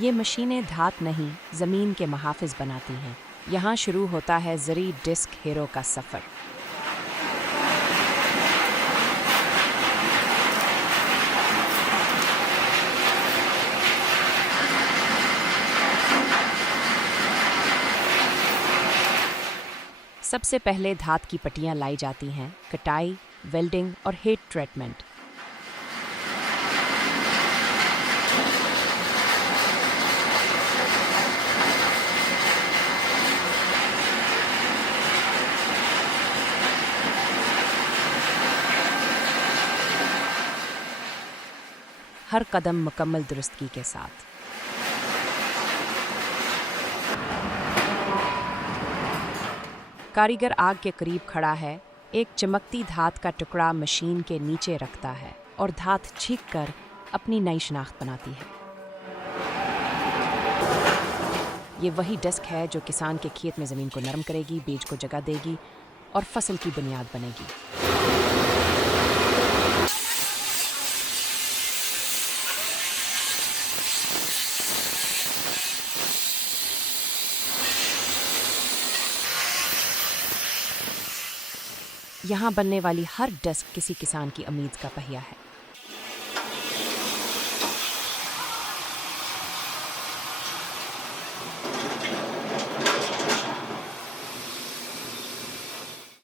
ये मशीनें धात नहीं, ज़मीन के महाफिज बनाती हैं। यहाँ शुरू होता है ज़री डिस्क हीरो का सफ़र। सबसे पहले धात की पट्टियाँ लाई जाती हैं, कटाई, वेल्डिंग और हीट ट्रीटमेंट। हर कदम मुकम्मल दुरुस्तगी के साथ। कारीगर आग के करीब खड़ा है, एक चमकती धात का टुकड़ा मशीन के नीचे रखता है और धात छींक कर अपनी नई शनाख्त बनाती है। ये वही डिस्क है जो किसान के खेत में ज़मीन को नरम करेगी, बीज को जगह देगी और फसल की बुनियाद बनेगी। यहाँ बनने वाली हर डिस्क किसी किसान की उम्मीद का पहिया है।